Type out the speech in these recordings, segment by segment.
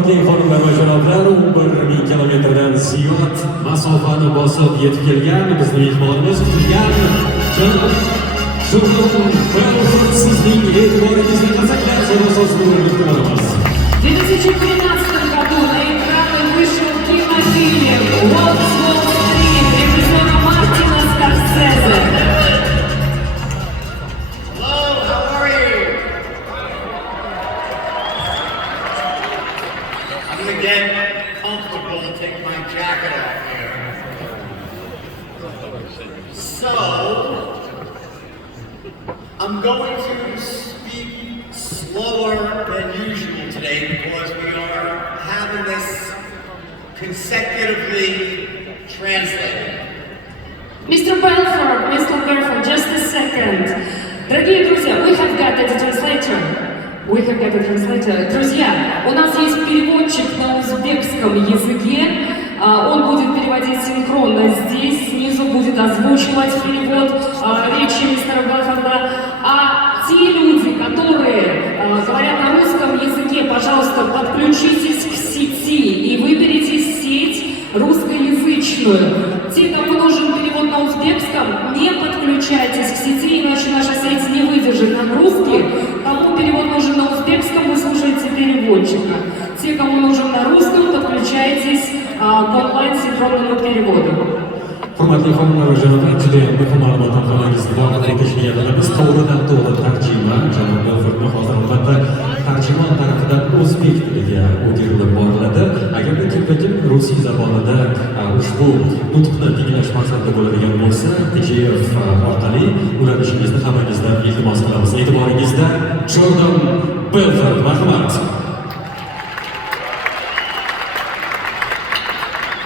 hurmatli xonimlar va janoblar, 11,000 kilometrdan ziyod masofani bosib yetib kelgan bizning mehmonimiz kutilgan janob Джордан Белфорт, sizning e'tiboringizga qasaklash asosida iltimos. В 2013 году на экраны вышел кинофильм «Волк, Стрит» режиссера Мартина Скорсезе. Get comfortable and take my jacket off here. So, I'm going to speak slower than usual today because we are having this consecutively translated. Mr. Belfort, just a second. Дорогие друзья, we have got a translator. Друзья, у нас есть переводчик на узбекском языке. Он будет переводить синхронно здесь, снизу будет озвучивать перевод речи мистера Белфорда. А те люди, которые говорят на русском языке, пожалуйста, подключитесь к сети и выберите сеть русскоязычную. Те, кому нужен перевод на узбекском, не подключайтесь к сети, иначе наша сеть не выдержит нагрузки. Кому перевод нужен на узбекском, вы слушаете переводчика. Те, кому нужен на русском, подключайтесь к онлайн-синхронному переводу. Hurmatli xonimlar va janoblar, juda ham muhim ma'lumot taqdiringizni davom etishni niyatidamiz. To'g'ridan-to'g'ri tarjima janob Belfortni hozir albatta tarjimon tarafidan o'zbek tiliga o'girilib boriladi. Agarda kimda-kim rusiy zabonida ushbu nutqni tinglash maqsadida bo'ladigan bo'lsa, TJF orqali ulanishingizni hammangizdan iltimos qilamiz. E'tiboringizda Джордан Белфорт, marhamat.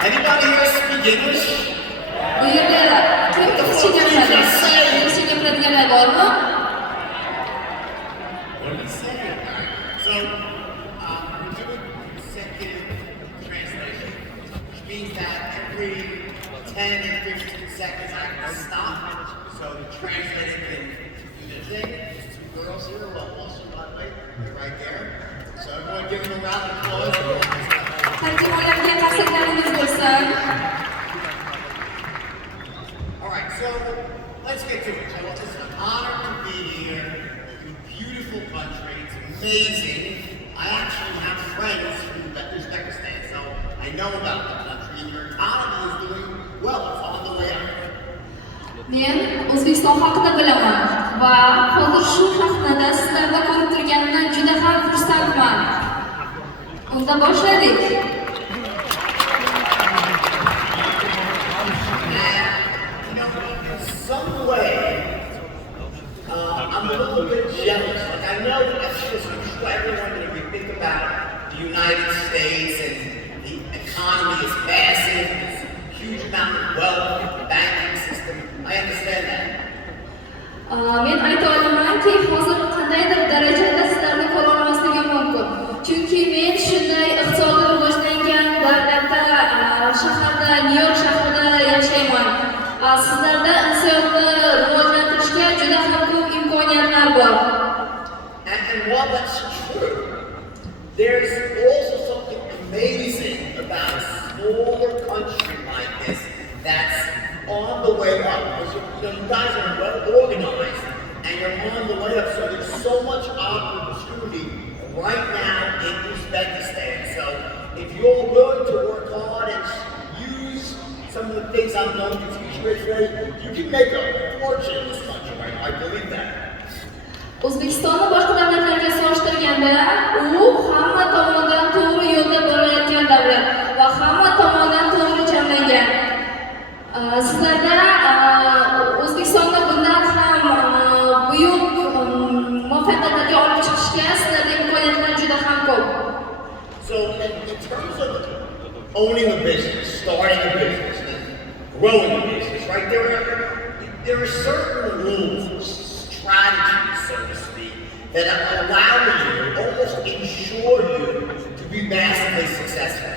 Anybody here speak English? Bu yerda kim Ruscha gapiradi? Ruscha gapiradiganlar bormi? So, we're doing consecutive translation, which means that every 10 and 15 seconds I can stop, so the translator can do the thing. There's two girls here, well, also, by the way, right there. So everyone give them a round of applause. Tarjimonlarga qarsaklarimiz bo'lsin. Alright, so let's get to it. It's an honor to be here in a beautiful country. It's amazing. I actually have friends from Uzbekistan, so I know about the country, and your economy is doing well. It's on the way up. Men O'zbekiston haqida bilaman va hozir shu sahnada sizlarni ko'rib turganimdan juda ham xursandman. Unda boshladik. Some way, I'm a little bit jealous. Like I know that's just true everyone when we think about the United States and the economy is massive, there's a huge amount of wealth, the banking system. I understand that. Men ayta olamanki, hozir qandaydir darajada sizlarni ko'ra olmasligim mumkin. Chunki men shunday iqtisodiy rivojlangan davlatda, shaharda, Nyu-York shahrida yashayman. Sizlarda insonni rivojlantirishga juda ham ko'p imkoniyatlar bor. And while that's true, there's also something amazing about a smaller country like this that's on the way up. Because you guys are well organized and you're on the way up, so there's so much opportunity right now in Uzbekistan. So if you're willing to work hard and use some of the things I'm going to teach you today, you can make a fortune in this country, right? I believe that. O'zbekistonni boshqa davlatlarga solishtirganda, u hamma tomondan to'g'ri yo'lda borayotgan davlat va hamma tomondan to'g'ri jamlangan. Sizlarda O'zbekistonni bundan ham buyuk muvaffaqiyatlarga olib chiqishga sizlarda imkoniyatlar juda ham ko'p. So in terms of owning a business, starting a business, and growing a business, right? There are certain rules, strategies, so to speak, that allow you, almost ensure you to be massively successful.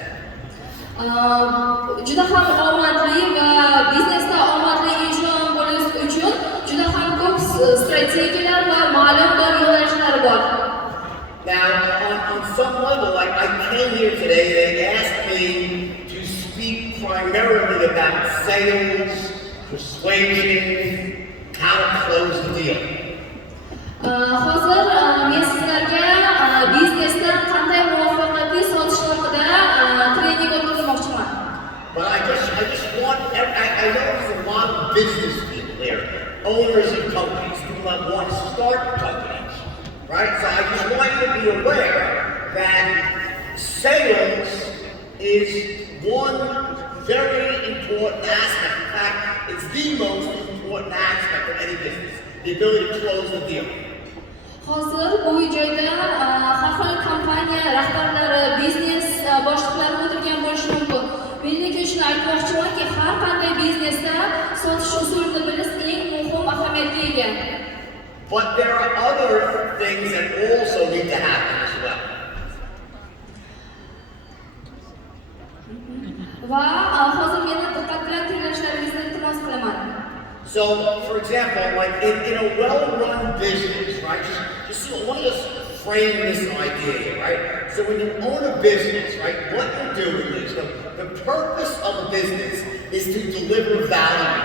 Juda ham omadli va biznesda omadli inson bo'lish uchun juda ham ko'p strategiyalar va ma'lum bir yo'nalishlar bor. Now, on some level, like I came here sales, persuasion, how to close the deal. Hozir men sizlarga biznesda qanday muvaffaqiyatli sotish haqida trening o'tkazmoqchiman. But I just want, I know there's a lot of business people here, owners of companies, people that want to start companies, right? So I just want you to be aware that sales is one very important aspect. In fact, it's the most important aspect of any business, the ability to close the deal. Hozir bu joyda har xil kompaniya rahbarlari, biznes boshliqlari o'tirgan bo'lishi mumkin. Men lekin shuni aytmoqchimanki, har qanday biznesda sotish usulini bilish eng muhim ahamiyatga ega. But there are other things that also need to happen as well. Va hozir meni diqqat bilan tinglashlaringizni iltimos qilaman. So, for example, like in a well-run business, right? Just I want to just frame this idea here, right? So when you own a business, right, what you're doing is the purpose of a business is to deliver value.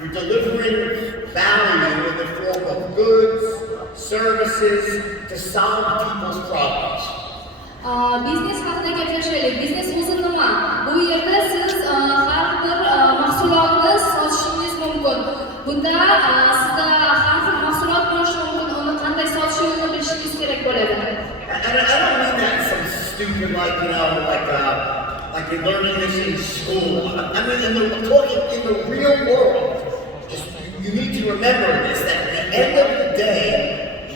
You're delivering value in the form of goods, services, to solve people's problems. Biznes haqida gaplashaylik. Biznes o'zi nima? Bu yerda siz har bir mahsulotni sotishingiz mumkin. Bunda sizda har xil mahsulot bo'lishi mumkin. Uni qanday sotish yo'lini bilishingiz kerak bo'ladi. And I don't mean that some stupid, like, you know, like you're learning this in school. I mean, I'm talking in the real world. Just, you need to remember this, that at the end of the day,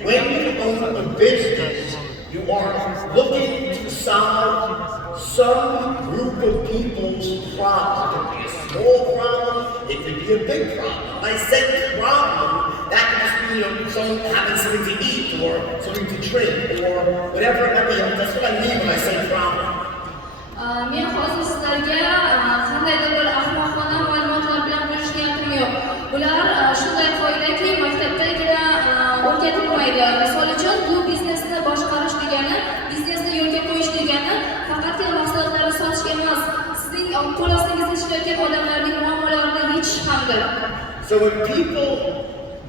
when you own a business, you are looking to solve some group of people's problem. It could be a small problem, it could be a big problem. When I say problem, that could just be, you know, someone having something to eat or something to drink or whatever it might be. That's what I mean when I say problem. Men hozir sizlarga qandaydir bir ahmoqona ma'lumotlar bilan bo'lishga niyatim yo'q. Bular shunday qoidaki, maktabdagina o'rgatilmaydi. Misol uchun, bu biznesni boshqarish degani, biznesni yo'lga qo'yish degani faqatgina mahsulotlarni sotish emas, sizning qo'l ostingizda ishlayotgan odamlarning muammolarini yechish hamdir. So when people,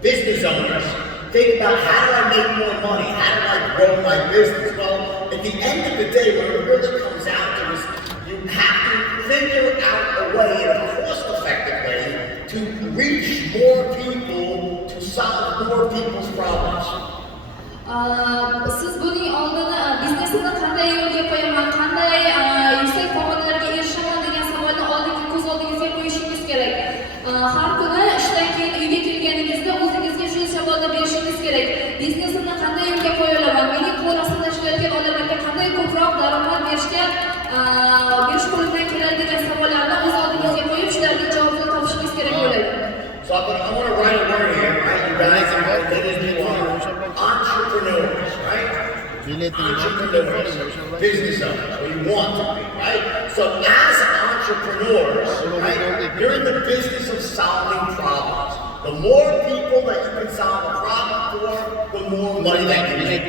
business owners, think about how do I make more money, how do I grow my business, well, at the end of the day, what it really comes out to is you have to figure out a way, a cost-effective way, to reach more people, to solve more people's problems. Siz buning oldini biznesni qanday yo'lga qo'yaman, qanday yuksak pog'onalarga erishaman degan savolni oldingi ko'z oldingizga qo'yishingiz kerak. Har kuni ishdan keyin uyga kelganingizda o'zingizga shu savolni berishingiz kerak. Biznesimni qanday yo'lga qo'ya olaman? Mening qo'l ostida ishlayotgan odamlarga qanday ko'proq daromad berish qo'limdan keladi degan savollarni o'z oldingizga qo'yib, shularga javobni topishingiz kerak bo'ladi. So I want to write a word here, right? You guys are entrepreneurs, right? Entrepreneurs, business owners, or you want to be, right? So as entrepreneurs, right, you're in the business of solving problems. The more people that you can solve a problem for, the more money that you make.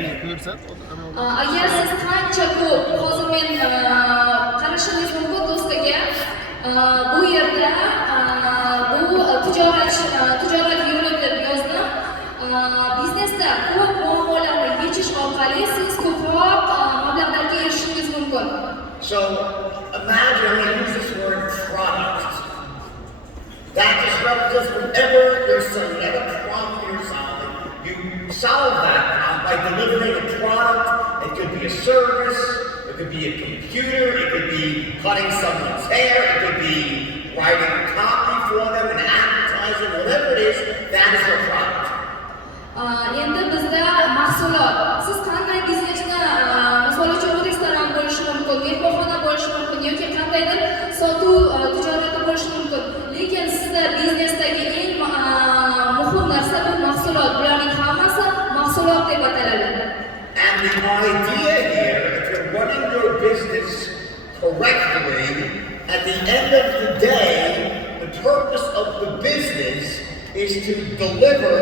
Agar siz qancha ko'p, hozir men qarashingiz mumkin do'stlarga, bu yerda bu tijorat yo'li deb yozdim. Biznesda ko'p muammolarni yechish orqali siz ko'proq mablag'larga erishishingiz mumkin. So imagine, I'm going to use this word product. That just represents whatever you're selling, whatever problem you're solving, you solve that problem by delivering a product. It could be a service, it could be a computer, it could be cutting someone's hair, it could be writing copy for them, an advertising, whatever it is, that is your product. Endi bizda mahsulot. Siz qanday biznesni, misol uchun restoran bo'lishi mumkin, mehmonxona bo'lishi mumkin yoki qandaydir sotuv tijorati bo'lishi mumkin. Lekin sizda biznesdagi eng muhim narsa bu mahsulot. Bularning hammasi mahsulot deb ataladi. And the idea here, if you're running your business correctly, at the end of the day, the purpose of the business is to deliver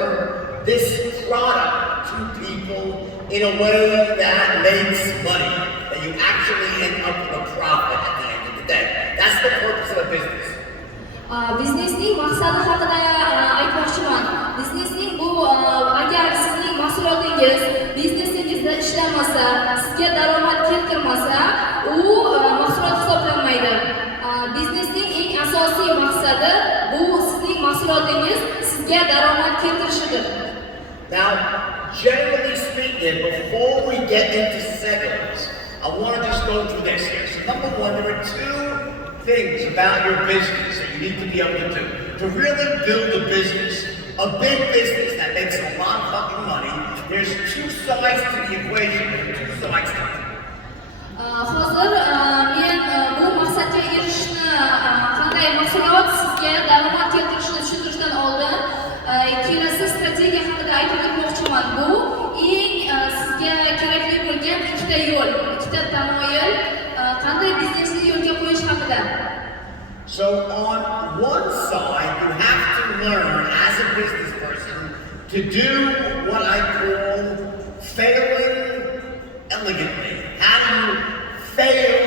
this product to people in a way that makes money, that you actually end up with a profit at the end of the day. That's the purpose of a business. Biznesning maqsadi haqida aytmoqchiman. Biznesning bu agar sizning mahsulotingiz biznesingizda ishlamasa, sizga daromad keltirmasa, u mahsulot hisoblanmaydi. Biznesning eng asosiy maqsadi bu sizning mahsulotingiz sizga daromad keltirishidir. Now, generally speaking, before we get into segments, I want to just go through this here. So number one, there are two things about your business that you need to be able to do. To really build a business, a big business that makes a lot of fucking money, there's two sides to the equation. There are two sides to it. Hozir men bu maqsadga erishishni qanday mahsulot sizga daromad keltirishini tushuntirishdan oldin kelasi strategiya haqida aytib o'tmoqchiman. Bu eng sizga kerakli bo'lgan ikkita yo'l, ikkita tamoyil qanday biznesni yo'lga qo'yish haqida. So on one side, you have to learn as a business person to do what I call failing elegantly. How do you fail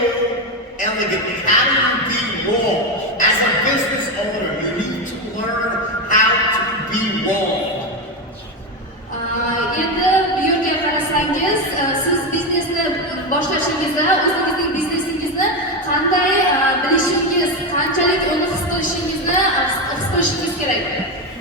elegantly? How do you be wrong? As a business owner, you need to learn how to be wrong. Endi bu yerga qarasangiz, siz biznesni boshlashingizda o'zingizning biznesingizni qanday bilishingiz, qanchalik uni his qilishingiz kerak.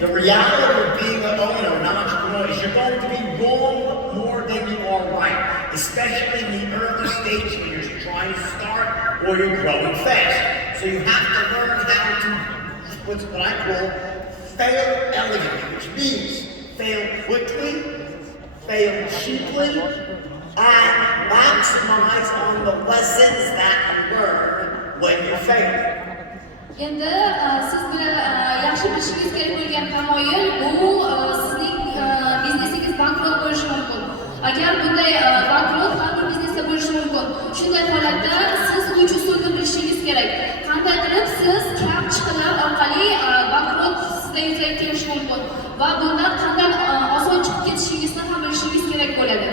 The reality of being an owner, an entrepreneur, is you're going to be wrong more than you are right, especially in the early stage when you're trying to start or you're growing fast. So you have to learn how to, what's what I call fail elegantly, which means fail quickly, fail cheaply, and maximize on the lessons that you learn when you fail. Endi siz bilan yaxshi bilishingiz kerak bo'lgan tamoyil bu sizning biznesingiz bankrot bo'lishi mumkin. Agar bunday bankrot har bir biznesda bo'lishi mumkin. Shunday holatda siz uch usulni bilishingiz kerak. Qanday qilib siz kam chiqimlar orqali bankrot sizda yuzaga kelishi mumkin va bundan qanday oson chiqib ketishingizni ham bilishingiz kerak bo'ladi.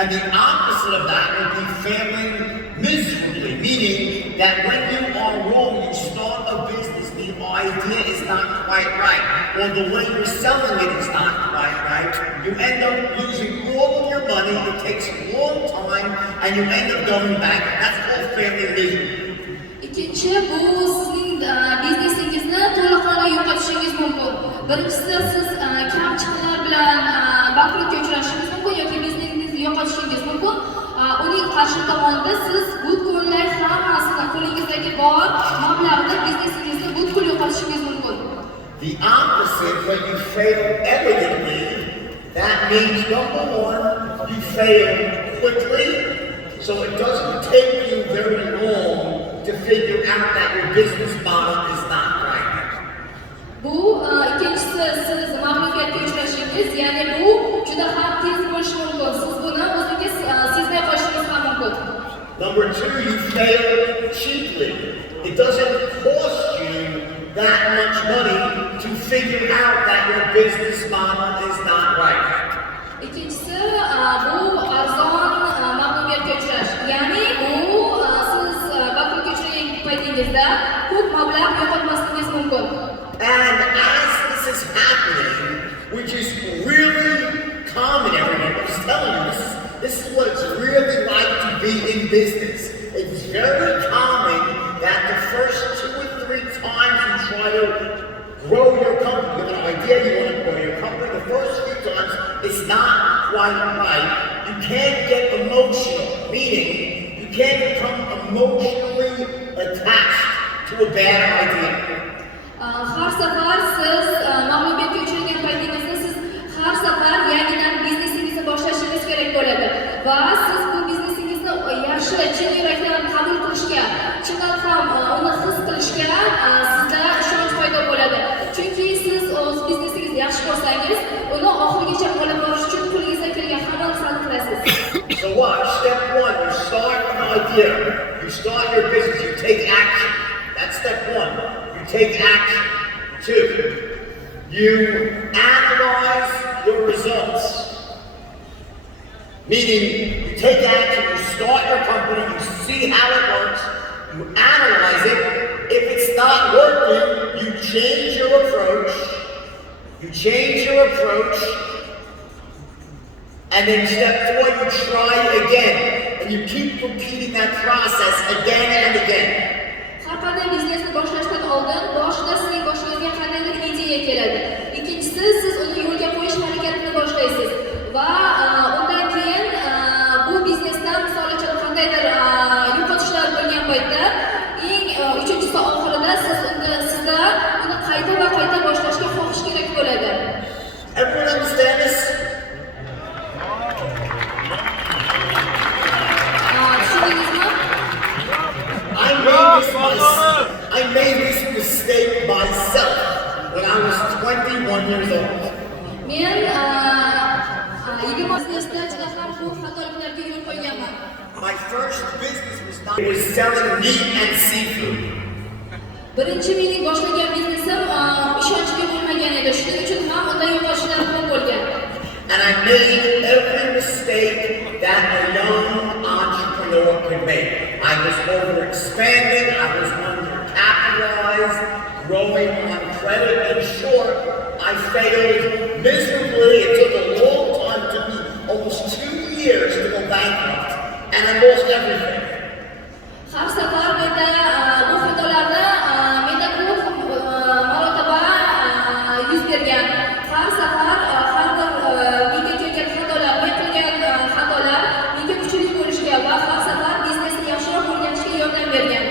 And the opposite of that would be failing miserably, meaning that when you are wrong, you start a business, the idea is not quite right, or the way you're selling it is not quite right. You end up losing all of your money, it takes a long time, and you end up going back. That's called failing miserably. Ikkinchi, bu sizning biznesingizni to'liqroq yo'qotishingiz mumkin. Birinchisi, siz kam chiqimlar bilan bankrotga uchrashingiz mumkin yoki biznesingizni yo'qotishingiz mumkin. Uning qarshi tomonida siz butkul hammasini qo'lingizdagi bor mablag'ni biznesingizni butkul yo'qotishingiz mumkin. The opposite, when you fail elegantly, that means number one, you fail quickly, so it doesn't take you very long to figure out that your business model is not right. Bu ikkinchisi, siz mag'lubiyatga uchrashingiz, ya'ni bu juda ham tez bo'lishi mumkin. Siz buni o'zingiz sezmay qolishingiz ham mumkin. Number two, you fail cheaply. It doesn't cost you that much money to figure out that your business model is not right. Ikkinchisi, bu arzon mag'lubiyatga uchrash. Ya'ni bu siz bankrotga uchragan paytingizda ko'p mablag' yo'qotmasligingiz mumkin. And as this is happening, which is really common everywhere, I'm just telling you, this is what it's really like to be in business. It's very common that the first 2 or 3 times you try to grow your company, you have an idea you want to grow your company, the first few times it's not quite right. You can't get emotional, meaning you can't become emotionally attached to a bad idea. Har safar siz mag'lubiyatga uchragan paytingizda siz har safar yangidan biznesingizni boshlashingiz kerak bo'ladi va siz bu biznesingizni yaxshi chin yurakdan qabul qilishga, chindan ham uni his qilishga sizda ishonch paydo bo'ladi. Chunki siz o'z biznesingizni yaxshi ko'rsangiz, uni oxirigacha olib borish uchun qo'lingizdan kelgan hamma narsani qilasiz. So what? Step 1, you start an idea. You start your business, you take action. That's step 1. You take action. 2, you analyze your results. Meaning, you take action, you start your company, you see how it works, you analyze it. If it's not working, you change your approach. You change your approach. And then step 4, you try again. And you keep repeating that process again and again. Har qanday biznesni boshlashdan oldin boshida sizning boshingizga qandaydir ideya keladi. Ikkinchisi, siz uni yo'lga qo'yish harakatini boshlaysiz va undan keyin bu biznesdan misol uchun qandaydir yo'qotishlar bo'lgan paytda uchinchisi oxirida sizda uni qayta va qayta boshlashga xohish kerak bo'ladi. Everyone understand this? I made this mistake myself when I was 21 years old. Men 20 biznesda juda ham ko'p xatoliklarga yo'l qo'yganman. My first business was selling meat and seafood. Birinchi mening boshlagan biznesim ishonchli bo'lmagan edi. Shuning uchun ham unda yo'qotishlar ko'p bo'lgan. And I made every mistake that a young entrepreneur could make. I was overexpanding, I was undercapitalized, growing on credit. In short, I failed miserably. It took a long time to me, almost 2 years to go bankrupt. And I lost everything. Har safar menda bu xatolarni menda ko'p marotaba yuz bergan. Har safar har bir menga kelgan xatolar, men qilgan xatolar menga kuchli bo'lishga va har safar biznesni yaxshiroq o'rganishga yordam bergan.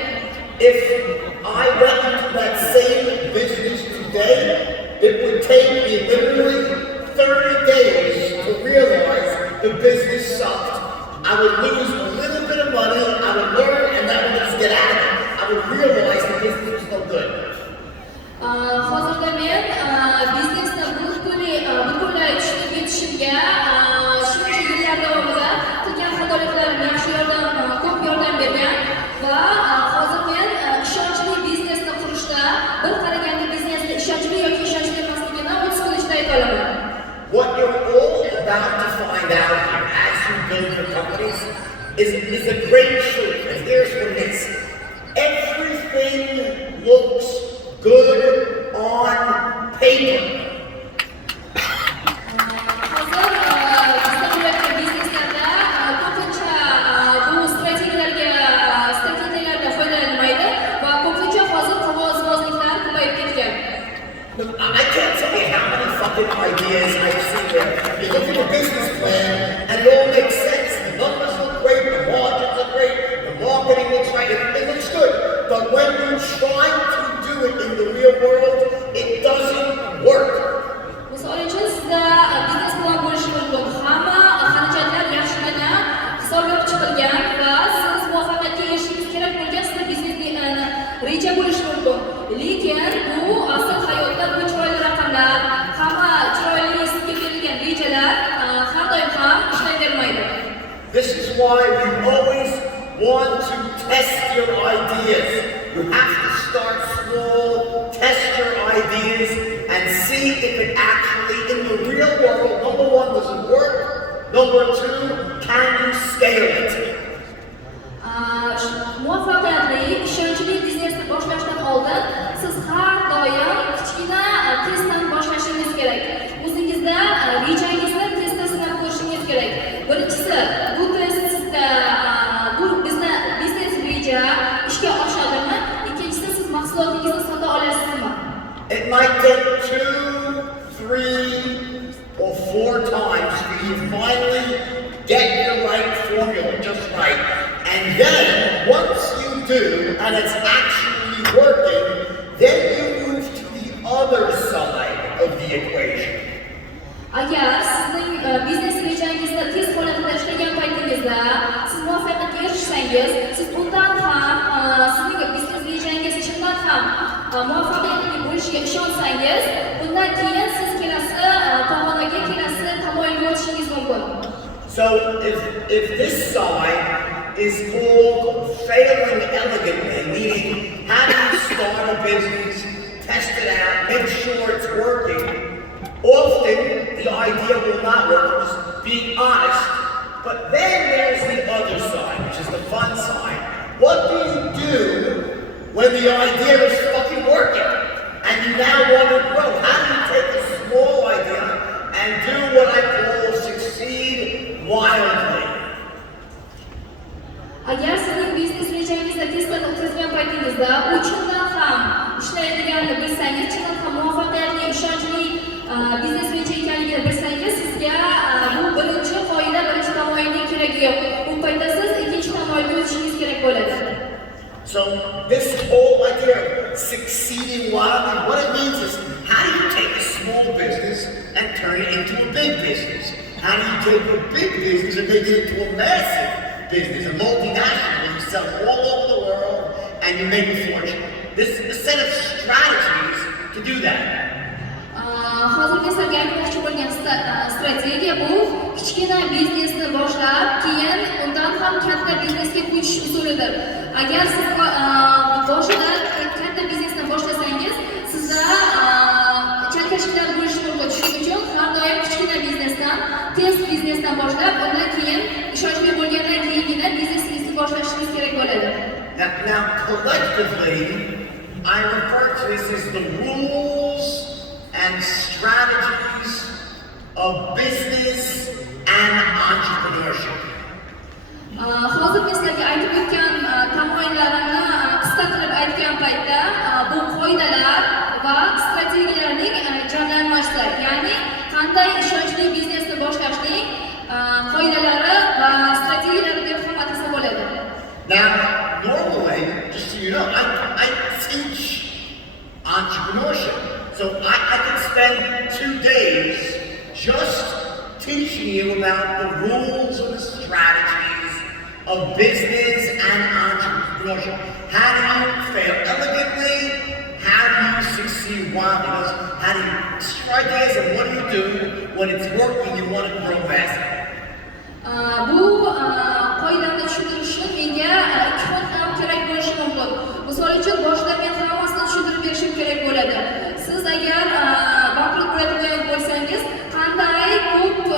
If I went into that same business today, it would take me literally 30 days to realize the business sucked. I would lose a little bit of money, I would learn, and I would just get out of it. I would realize the business was no good. Hozirda men biznesda butunlay tushunib yetishimga shuncha yillar davomida qilgan xatoliklarim ko'p yordam bergan va hozir men ishonchli biznesni qurishda bir qaraganda biznesni ishonchli yoki ishonchli emasligini 30 kun ichida ayta olaman. What you're all about to find out here as you build your companies is a great truth, and here's what it is. Everything looks good on paper. I can't tell you how many fucking ideas I've seen there. You look at the business plan and it all makes sense. The numbers look great, the margins are great, the marketing looks right, it looks good. But when you try to do it in the real world, it doesn't work. Misol uchun sizda biznes plan bo'lishi mumkin. Hamma xarajatlar yaxshigina hisoblab chiqilgan va siz muvaffaqiyatga erishishingiz kerak bo'lgan sizda biznesni reja bo'lishi mumkin. Lekin bu asl hayotda bu chiroyli raqamlar, hamma chiroyli sizga berilgan rejalar har doim ham ishlayvermaydi. This is why we always want to test your ideas. You have to start small, test your ideas, and see if it actually, in the real world, number 1, does it work? Number 2, can you scale it? Muvaffaqiyatli, ishonchli biznesni boshlashdan oldin siz har doim kichkina testdan boshlashingiz kerak. O'zingizda rejangizni testda sinab ko'rishingiz kerak. Birinchisi, bu test sizda bu biznes reja ishga oshadimi? Ikkinchisi, siz mahsulotingizni sota olasizmi? It might take 2, 3, or 4 times for you to finally get your right formula just right. And then, once you do, and it's actually working, then you move to the other side of the equation. Agar sizning biznes rejangizda test holatida ishlagan paytingizda siz muvaffaqiyatga erishsangiz, siz undan ham sizning biznes rejangiz chindan ham muvaffaqiyatli bo'lishiga ishonsangiz, undan keyin siz kelasi pog'onaga, kelasi tamoyilga o'tishingiz mumkin. So if this side is called failing elegantly, meaning how do you start a business, test it out, make sure it's working. Often the idea will not work, just being honest. But then there's the other side, which is the fun side. What do you do when the idea is fucking you now want to grow. How do you take a small idea and do what I call succeed wildly? Agar sizning biznes rejangizda testdan o'tkazgan paytingizda u chindan ham ishlaydiganini bilsangiz, chindan ham muvaffaqiyatli, ishonchli biznes reja ekanligini bilsangiz, sizga bu birinchi qoida, birinchi tamoyilning keragi yo'q. Bu paytda siz ikkinchi tamoyilga o'tishingiz kerak bo'ladi. So this whole idea of succeeding wildly, what it means is, how do you take a small business and turn it into a big business? How do you take a big business and make it into a massive business, a multinational, where you sell all over the world and you make a fortune? This is a set of strategies to do that. Hozirgi sizlarga aytmoqchi bo'lgan strategiya bu kichkina biznesni boshlab, keyin undan ham katta biznesga ko'chish usulidir. Agar siz boshida katta biznesni boshlasangiz, sizda chalkashliklar bo'lishi mumkin. Shuning uchun har doim kichkina biznesdan, tez biznesdan boshlab, undan keyin ishonchli bo'lgandan keyingina biznesingizni boshlashingiz kerak bo'ladi. Now, collectively, I refer to this as the rules and strategies of business and entrepreneurship. Hozirgi sizlarga aytib o'tgan tamoyillarimni qisqa qilib aytgan paytda bu qoidalar va strategiyalarning jamlanmasi, ya'ni qanday ishonchli biznesni boshlashning qoidalari va strategiyalari deb ham atasa bo'ladi. Now, normally, just so you know, I teach entrepreneurship. So I could spend 2 days just teaching you about the rules and the strategies of business and entrepreneurship. How do you fail elegantly? How do you succeed wildly? How do you strike ideas and what do you do when it's working, you want to grow faster? Bu qoidani tushuntirish uchun menga 2 kun ham kerak bo'lishi mumkin. Misol uchun boshida men hammasini tushuntirib berishim kerak bo'ladi. Siz agar bankrot bo'ladigan bo'lsangiz, qanday ko'p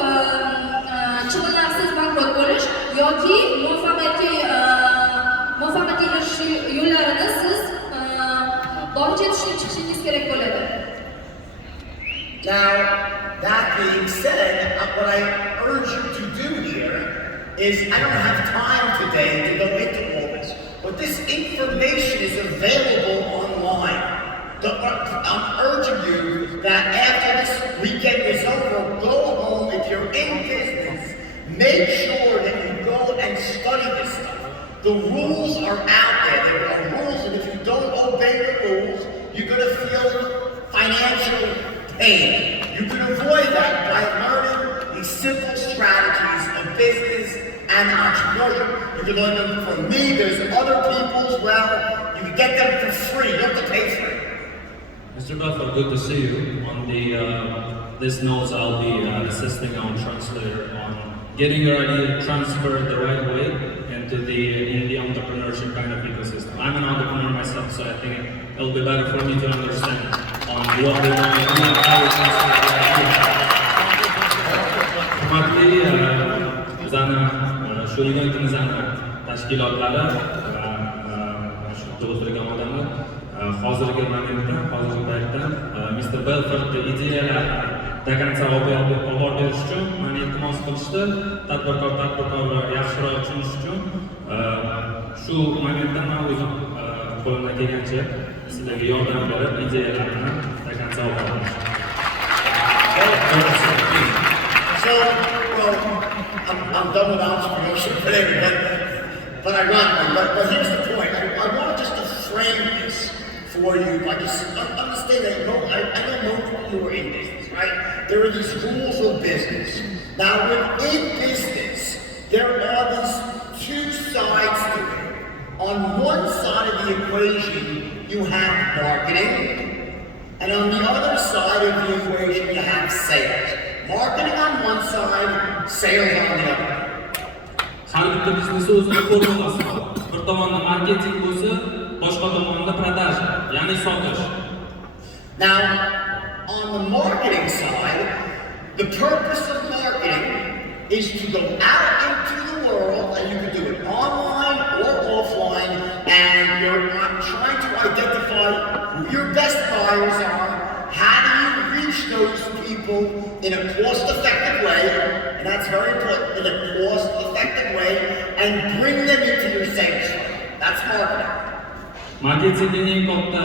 chiqimlarsiz bankrot bo'lish yoki muvaffaqiyatga erishish yo'llarini siz boricha tushunib chiqishingiz kerak bo'ladi. Now, that being said, what I urge you to do here is, I don't have time today to go into all this, but this information is available online. I'm urging you that after this weekend is over, go home. If you're in business, make sure that you go and study this stuff. The rules are out there. There are rules, and if you don't obey the rules, you're going to feel financial pain. You can avoid that by learning these simple strategies of business and entrepreneurship. You can learn them from me. There's other people as well. You can get them for free. You don't have to pay for it. Mr. Belfort, good to see you. On this notes, I'll be assisting our translator on getting your idea transferred the right way into the entrepreneurship kind of ecosystem. I'm an entrepreneur myself, so I think it'll be better for me to understand on what they want to do and how to transfer the idea. Hurmatli bizani shu eventimizni tashkilotlari va shu o'tirgan odamlar hozirgi momentda, hozirgi paytda Mr. Belfortni ideyalar dakansa olib berish uchun meni iltimos qilishdi. Tadbirkor yaxshiroq tushunish uchun shu momentda men o'zim qo'limdan kelgancha sizlarga yordam berib ideyalarni dakansa olib beraman. So, well, I'm done with entrepreneurship today, but ironically, but here's the point. I want just to frame this for you by just understand that I know most of you are in business, right? There are these rules of business. Now, within business, there are these 2 sides to it. On one side of the equation, you have marketing, and on the other side of the equation, you have sales. Marketing on one side, sales on the other. Har bitta biznes o'zini formulasi bor. Bir tomonda marketing bo'lsa, boshqa tomonda prodaja, ya'ni sotish. Now, on the marketing side, the purpose of marketing is to go out into the world, and you can do it online or offline, and you're trying to identify who your best buyers are people in a cost-effective way, and that's very important, in a cost-effective way, and bring them into your sales funnel. That's marketing. Marketingning eng katta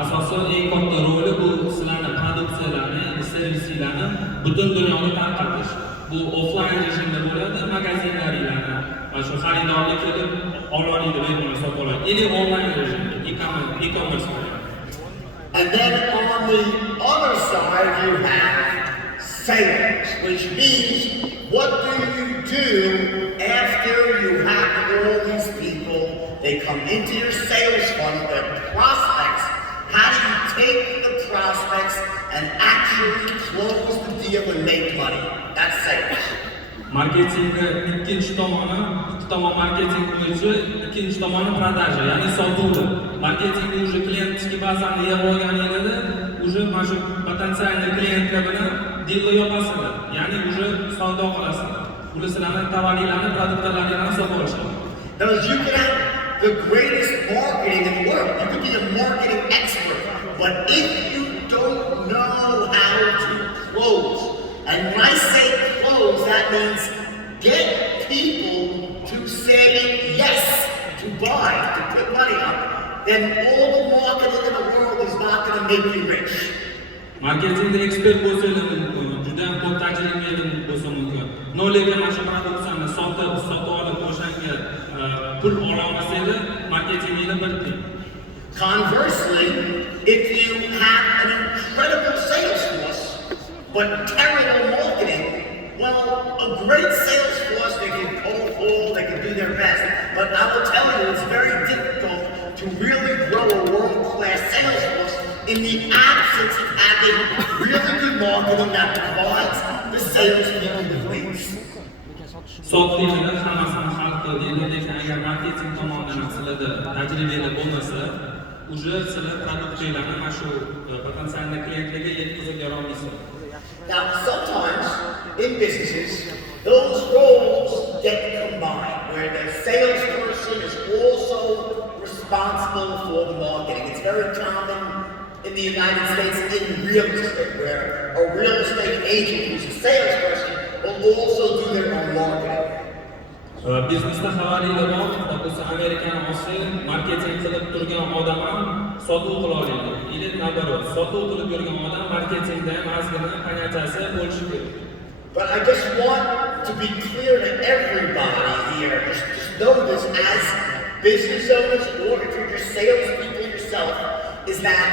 asosi, eng katta roli bu sizlarni produksiyalarni, servislarni butun dunyoga tarqatish. Bu offline rejimda bo'ladi, magazinlaringlarni va shu xaridorlik qilib ololmaydi deb hisob oladi. Или online rejimda, e-commerce bo'ladi. And then on the other side you have sales, which means what do you do after you have all these people, they come into your sales funnel, they're prospects. How do you take the prospects and actually close the deal and make money? That's sales. Marketingga ikkinchi tomon marketing qilishi, ikkinchi tomoni prodaja, ya'ni sotuvdir. Marketingni уже klientning bazasini yig'ib olganingizda, уже mana shu potensialniy klientlar bilan deal yopasizlar. Ya'ni уже savdo qilasizlar. Ular sizlarning tovarlaringizni, produktlaringizni sotib olishadi. Because you can have the greatest marketing in the world. You could be a marketing expert, but if you don't know how to close, and when I say close, that means get people to say yes, to buy, to put money up, then all the marketing in the world is not going to make you rich. Marketingda ekspert bo'lsangiz mumkin, juda ham ko'p tajribangiz bo'lsa mumkin. Lekin mana shu produksiyani sotib olib o'shanga pul ola olmasangiz, marketingingni birding. Conversely, if you have an incredible sales force, but terrible marketing, well, a great sales force, they can cold call, they can do their best, but I will tell you, it's very difficult to really grow a world-class sales force in the absence of having really good marketing that provides the salespeople with leads. Sotdinglar hammasini hal qildinglar, lekin agar marketing tomonidan sizlarda tajribangiz bo'lmasa, уже sizlar produktlarni mana shu potensial klientlarga yetkazib bera olmaysiz. Now, sometimes in businesses, those roles get combined, where the salesperson is also responsible for the marketing. It's very common in the United States in real estate, where a real estate agent who's a salesperson will also do their own marketing. Biznesda xabaringlar bor, bo'lsa Amerikani olsa, marketing qilib turgan odam ham sotuv qila oladi. Или nabarot, sotuv qilib yurgan odam marketingda ham ozgina понятияsi bo'lishi kerak. But I just want to be clear to everybody here, just know this as business owners, or if you're just salespeople yourself, is that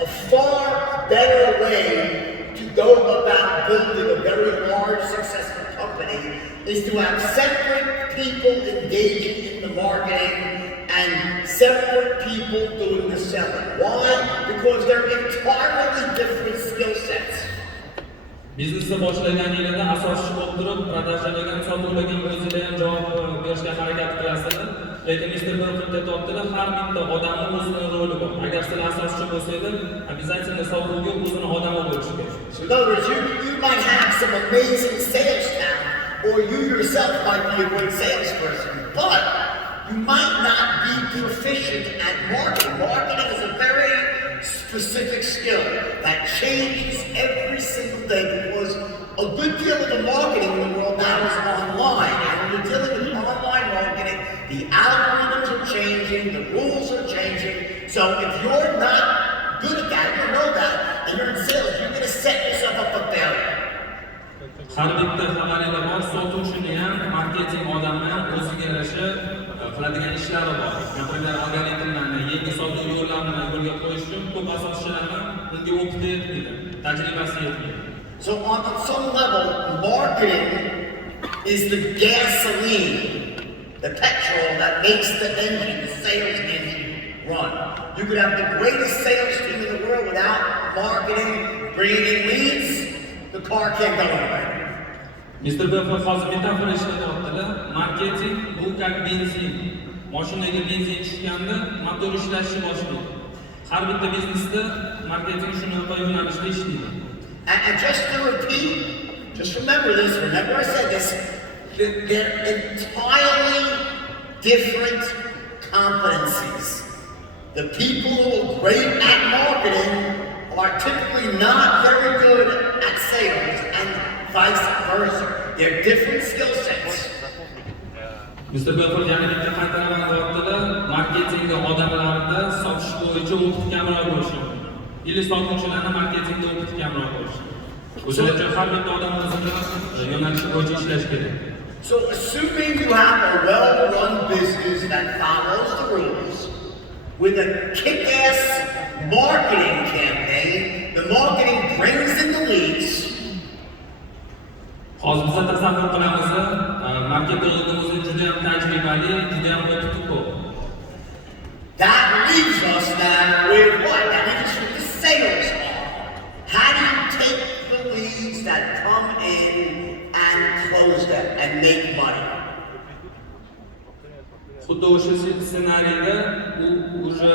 a far better way to go about building a very large, successful company is to have separate people engaging in the marketing and separate people doing the selling. Why? Because they're entirely different skill sets. Biznesni boshlaganingizda asoschi bo'lib turib, prodajalagan, sotuvlagan o'zingizlar ham javob berishga harakat qilasizlar. Lekin Mr. Belfort aytdilar, har bitta odamning o'zining roli bor. Agar sizlar asoschi bo'lsangiz, обязательно sotuvga o'zini odami bo'lishi kerak. So in other words, you might have some amazing sales talent, or you yourself might be a great salesperson, but you might not be proficient at marketing. Marketing is a very specific skill that changes every single day, because a good deal of the marketing in the world now is online. And when you're dealing with online marketing, the algorithms are changing, the rules are changing. So if you're not good at that, you know that, and you're in sales, you're going to set yourself up for failure. Har bitta xabaringlar bor, sotuvchini ham, marketing odamni ham o'ziga yarasha qiladigan ishlari bor. Napример, algoritmlarni, yangi sotuv yo'llarini yo'lga qo'yish uchun ko'p asoschilarni unga o'qitib yetmaydi, tajribasi yetmaydi. So on some level, marketing is the gasoline, the petrol that makes the engine, the sales engine, run. You could have the greatest sales team in the world without marketing, bringing in leads, the car can't go anywhere. Mr. Belfort hozir metafora ishlayaptilar. Marketing bu как benzin. Mashinaga benzin tushganda motor ishlashni boshlaydi. Har bitta biznesda marketing shunaqa yo'nalishda ishlaydi. And just to repeat, just remember this, remember I said this, they're entirely different competencies. The people who are great at marketing are typically not very good at sales and vice versa. They're different skill sets. Mr. Belfort yana bitta qaytaraman deyaptilar. Marketingda odamlarni sotish bo'yicha o'qitganroq bo'lishi mumkin. Ili sotuvchilarni marketingda o'qitganroq bo'lishi. O'shalar uchun har bitta odam o'zini yo'nalishi bo'yicha ishlash kerak. So assuming you have a well-run business that follows the rules with a kick-ass marketing campaign, the marketing brings in the leads. Hozir biz tasavvur qilamiz, marketingimiz juda ham tajribali, juda ham o'tib ko'p. That leaves us then with what? That leaves us with the sales arm. How do you take the leads that come in and close them and make money? Xuddi o'sha ssenariyda o'sha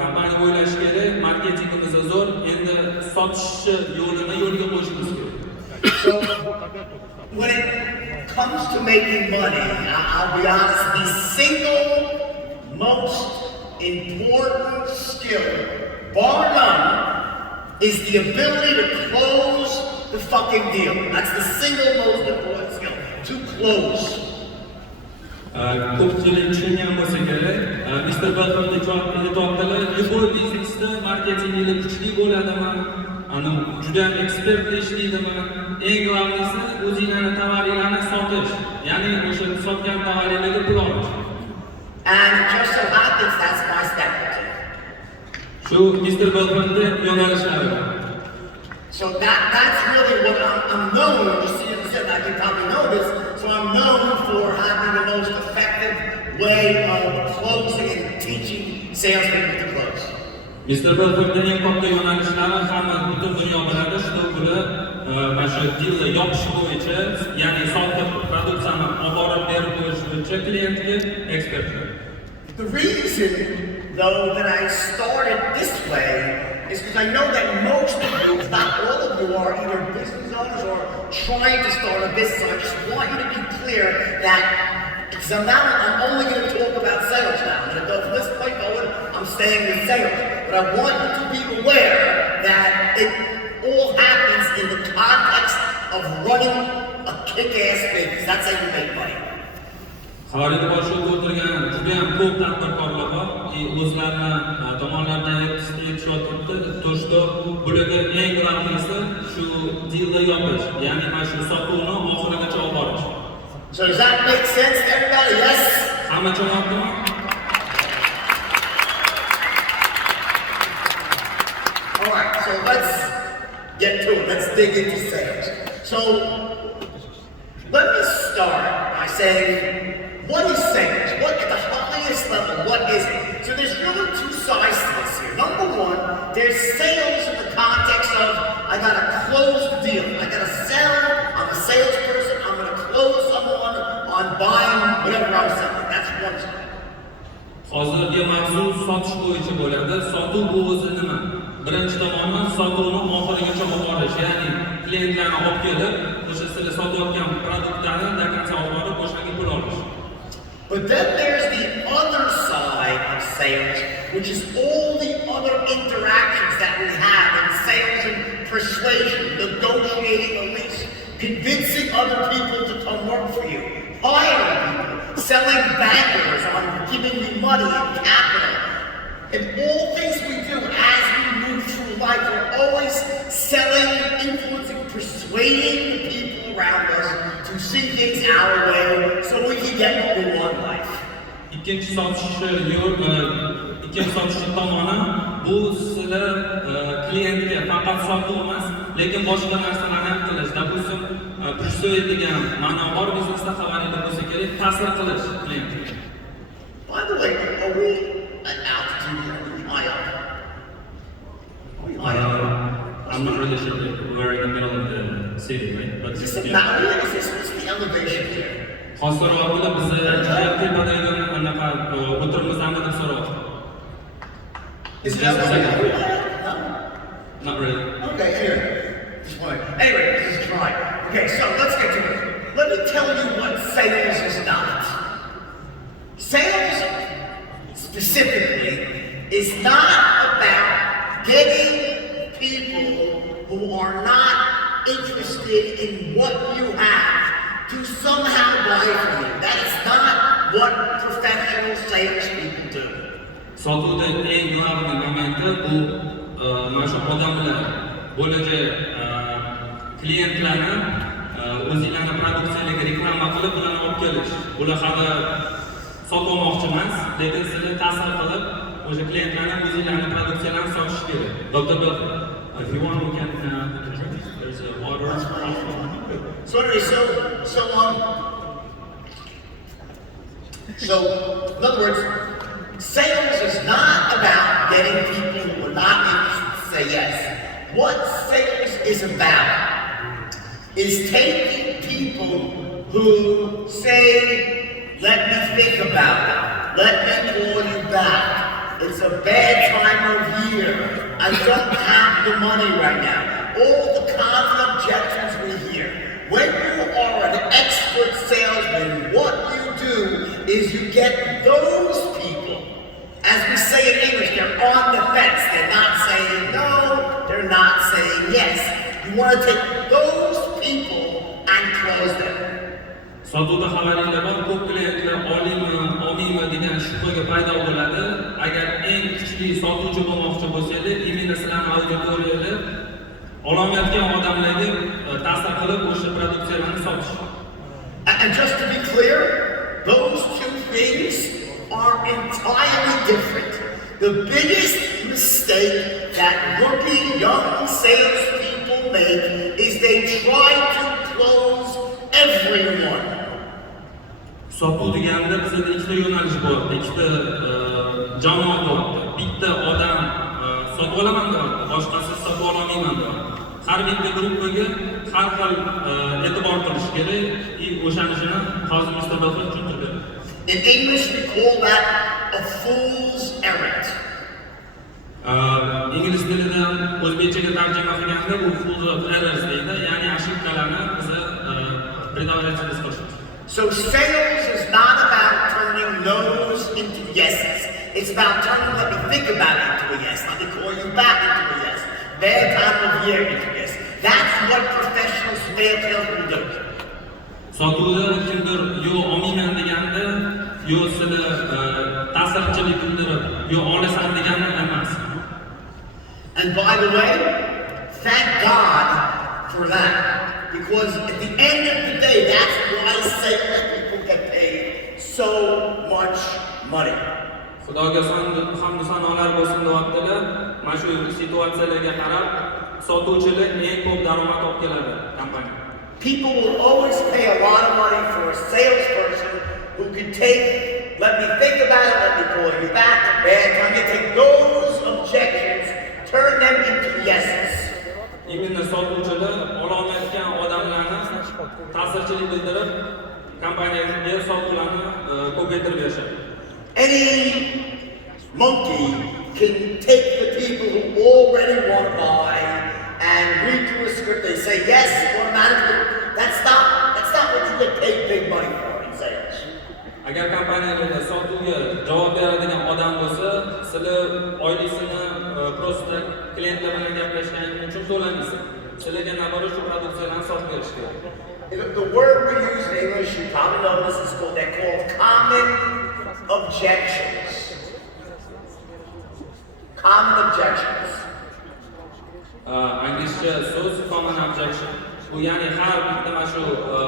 kompaniya o'ylashi kerak, marketingimiz zo'r, endi sotish yo'lini yo'lga qo'yishimiz kerak. So, when it comes to making money, I'll be honest, the single most important skill, bar none, is the ability to close the fucking deal. That's the single most important skill, to close. Ko'pchilik tushungan bo'lsa kerak, Mr. Belfort aytibdilar, любой biznesda marketing yili kuchli bo'ladimi, juda ham ekspert ishlaydimi, eng globallisi o'zinglarning tovaringlarni sotish, ya'ni o'sha sotgan tovaringlarga pul olish. And it just so happens that's my specialty. Shu Mr. Belfortning yo'nalishlari. So that's really what I'm known, just so you understand, I can probably know this, so I'm known for having the most effective way of closing and teaching salespeople to close. Mr. Belfortning eng katta yo'nalishlari hamma butun dunyo biladi, shu bilan mana shu dealni yopish bo'yicha, ya'ni sotib produksiyani olib borib berib qo'yish bo'yicha klientga ekspertlar. The reason, though, that I started this way is because I know that most of you, if not all of you, are either business owners or trying to start a business. So I just want you to be clear that, because I'm only going to talk about sales now. I'm going to go from this point forward, I'm staying with sales. But I want you to be aware that it all happens in the context of running a kick-ass business. That's how you make money. Xaridor boshida o'tirgan juda ham ko'p tadbirkorlar bor, o'zlarini tomonlaridan yetishyapti. To'shda bularga eng g'alabasi shu dealni yopish, ya'ni mana shu sotuvni oxirigacha olib borish. So does that make sense to everybody? Yes? Hamma tushunadimi? All right, so let's get to it. Let's dig into sales. So let me start by saying, what is sales? What at the highest level, what is it? So there's really two sides to this here. Number one, there's sales in the context of I gotta close the deal. I gotta sell, I'm a salesperson, I'm gonna close someone on buying whatever I'm selling. That's one side. Hozirgi mavzu sotish bo'yicha bo'ladi. Sotuv bu o'zi nima? Birinchi tomoni sotuvni oxirigacha olib borish, ya'ni klientlarni olib kelib, o'sha sizlar sotayotgan produktlarni dokoncha olib borib, o'shanga pul olish. But then there's the other side of sales, which is all the other interactions that we have in sales and persuasion, negotiating a lease, convincing other people to come work for you, hiring people, selling bankers on giving you money and capital. And all things we do as we move through life, we're always selling, influencing, persuading the people around us to see things our way so we can get what we want in life. Ikkinchi sotish tomoni bu sizlar klientga faqat sotuv emas, lekin boshqa narsalarni ham qilish. Допустим, persuade degan ma'no bor biznesda xabaringiz bo'lsa kerak, ta'sir qilish klientga. By the way, are we at altitude here? High up? Are we high up? I'm not really sure. We're in the middle of the city, right? But Is this a mountain? Is this supposed to be elevation here? Hozirroqda biz juda tepadagi anaqa o'tirmizdanmi deb so'rayapti. Is it elevation? No? Not really. Okay, here. Just one. Anyway, this is dry. Okay, so let's get to it. Let me tell you what sales is not. Sales, specifically, is not about getting people interested in what you have to somehow buy from you. That is not what professional salespeople do. Sotuvda eng glavniy momenti bu mana shu odamlar bo'lajak klientlarni o'zinglarni produksiyalarga reklama qilib ularni olib kelish. Bular hali sotmoqchi emas, lekin sizni ta'sir qilib o'sha klientlarni o'zinglarni produksiyalarini sotish kerak. Dr. Belfort, if you want, we can there's a order. So in other words, sales is not about getting people who are not interested to say yes. What sales is about is taking people who say, let me think about it, let me call you back, it's a bad time of year, I don't have the money right now. All the common objections we hear. When you are an expert salesman, what you do is you get those people, as we say in English, they're on the fence. They're not saying no, they're not saying yes. You want to take those people and close them. Sotuvda xabaringlar bor, ko'p klientlar olmaymi degan shubhaga paydo bo'ladi. Agar eng kuchli sotuvchi bo'lmoqchi bo'lsangiz, imенно sizlarning auditoriyalar olmayotgan odamlarga ta'sir qilib o'sha produksiyalarni sotish. And just to be clear, those two things are entirely different. The biggest mistake that rookie young salespeople make is they try to close everyone. Sotuv deganda bizda ikkita yo'nalish bor, ikkita jamoa bor. Bitta odam sotib olaman deyapti, boshqasi sotib olmayman deyapti. Har bitta gruppaga har xil e'tibor qilish kerak. O'shanishini hozir Mr. Belfort tushuntirdi. In English we call that a fool's errand. Ingliz tilidan o'zbekchaga tarjima qilganda bu fool's errors deydi, ya'ni ошибкаларni biz предавательность qilishimiz. So sales is not about turning no's into yeses. It's about turning let me think about it into a yes, let me call you back into a yes, bad time of year into a yes. That's what professional salespeople do. Sotuvda kimdir yo olmayman deganda, yo sizni ta'sirchilik bildirib, yo olasan degani emas. And by the way, thank God for that. Because at the end of the day, that's why salespeople get paid so much money. Xudoga hamdu sanolar bo'lsin deyaptilar. Mana shu situatsiyalarga qarab, sotuvchilar eng ko'p daromad olib keladi kompaniya. People will always pay a lot of money for a salesperson who can take, let me think about it, let me call you back, bad time, you take those objections, turn them into yeses. Именно sotuvchilar olmayotgan odamlarni ta'sirchilik bildirib, kompaniyaga sotuvlarni ko'paytirib berishadi. Any monkey can take the people who already want to buy and read through a script. They say yes automatically. That's not what you get paid big money for in sales. Agar kompaniyalarda sotuvga javob beradigan odam bo'lsa, sizlar oylikni просто klientlar bilan gaplashganingiz uchun to'laysiz. Sizlarga nazorat shu produksiyalarni sotib berish kerak. The word we use in English, you probably know this, is called, they're called common objections. Common objections. Inglizcha so'z common objection. Bu ya'ni har bitta mana shu